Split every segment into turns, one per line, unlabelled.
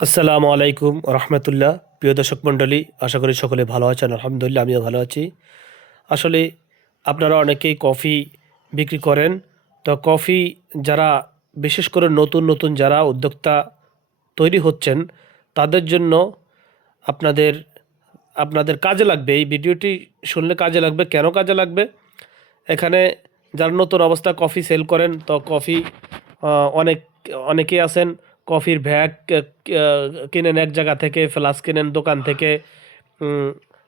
আসসালামু আলাইকুম রহমতুল্লাহ। প্রিয় দর্শক মণ্ডলী, আশা করি সকলে ভালো আছেন, আলহামদুলিল্লাহ আমিও ভালো আছি। আসলে আপনারা অনেকেই কফি বিক্রি করেন। তো কফি যারা, বিশেষ করে নতুন নতুন যারা উদ্যোক্তা তৈরি হচ্ছেন, তাদের জন্য আপনাদের আপনাদের কাজে লাগবে। এই ভিডিওটি শুনলে কাজে লাগবে। কেন কাজে লাগবে? এখানে যারা নতুন অবস্থা কফি সেল করেন, তো কফি অনেক, অনেকেই আছেন। কফির ভ্যাগ কিনেন এক জায়গা থেকে ফ্লাস কিনেন দোকান থেকে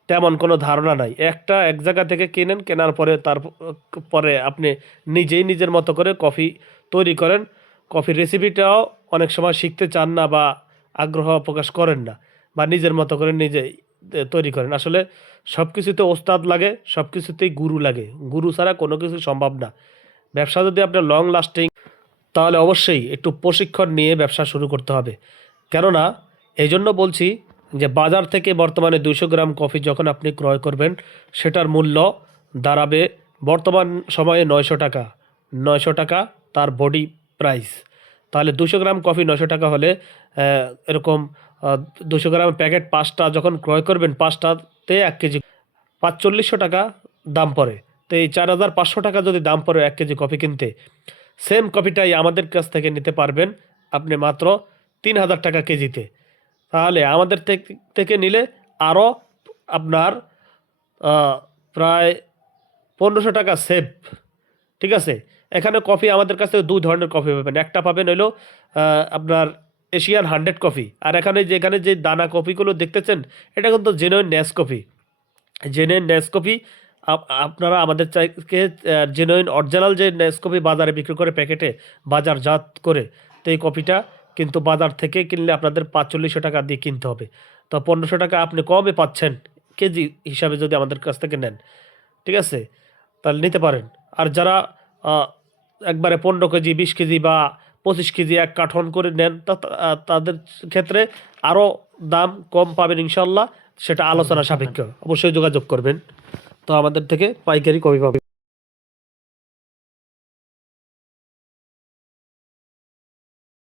তেমন কোনো ধারণা নাই। একটা এক জায়গা থেকে কিনেন, কেনার পরে তার পরে আপনি নিজেই নিজের মতো করে কফি তৈরি করেন। কফির রেসিপিটাও অনেক সময় শিখতে চান না বা আগ্রহ প্রকাশ করেন না বা নিজের মতো করে নিজেই তৈরি করেন। আসলে সব কিছুতে ওস্তাদ লাগে সব কিছুতেই গুরু লাগে। গুরু ছাড়া কোনো কিছু সম্ভব না। ব্যবসা যদি আপনার লং লাস্টিং তাহলে অবশ্যই একটু প্রশিক্ষণ নিয়ে ব্যবসা শুরু করতে হবে। কেননা এই জন্য বলছি যে বাজার থেকে বর্তমানে দুশো গ্রাম কফি যখন আপনি ক্রয় করবেন, সেটার মূল্য দাঁড়াবে বর্তমান সময়ে নয়শো টাকা। নয়শো টাকা তার বডি প্রাইস তাহলে দুশো গ্রাম কফি নশো টাকা হলে এরকম দুশো গ্রাম প্যাকেট পাঁচটা যখন ক্রয় করবেন, পাঁচটাতে এক কেজি পাঁচচল্লিশশো টাকা দাম পড়ে। তো এই চার হাজার পাঁচশো টাকা যদি দাম পড়ে এক কেজি কফি কিনতে সেম কপিটাই আমাদের কাছ থেকে নিতে পারবেন আপনি মাত্র তিন হাজার টাকা কেজিতে। তাহলে আমাদের থেকে- নিলে আরও আপনার প্রায় পনেরোশো টাকা সেভ। ঠিক আছে? এখানে কফি আমাদের কাছে দু ধরনের কফি পাবেন। একটা পাবেন হলো আপনার এশিয়ান হান্ড্রেড কফি। আর এখানে যে এখানে যে দানা কফিগুলো দেখতেছেন, এটা কিন্তু জেনুইন ন্যাস কফি জেনুইন ন্যাস কফি আপনারা আমাদের চাইকে জেনুইন অরিজিনাল যে ন্যাস কফি বাজারে বিক্রি করে প্যাকেটে বাজারজাত করে তো এই কফিটা কিন্তু বাজার থেকে কিনলে আপনাদের পাঁচচল্লিশশো টাকা দিয়ে কিনতে হবে। তো পনেরোশো টাকা আপনি কমে পাচ্ছেন, কেজি হিসাবে যদি আমাদের কাছ থেকে নেন, ঠিক আছে? তাহলে নিতে পারেন। আর যারা একবারে পনেরো কেজি, বিশ কেজি বা পঁচিশ কেজি এক কাঠন করে নেন তাদের ক্ষেত্রে আরও দাম কম পাবেন ইনশাল্লাহ সেটা আলোচনা সাপেক্ষ। অবশ্যই যোগাযোগ করবেন। তো আমাদের থেকে পাইকারি কবি পাবেন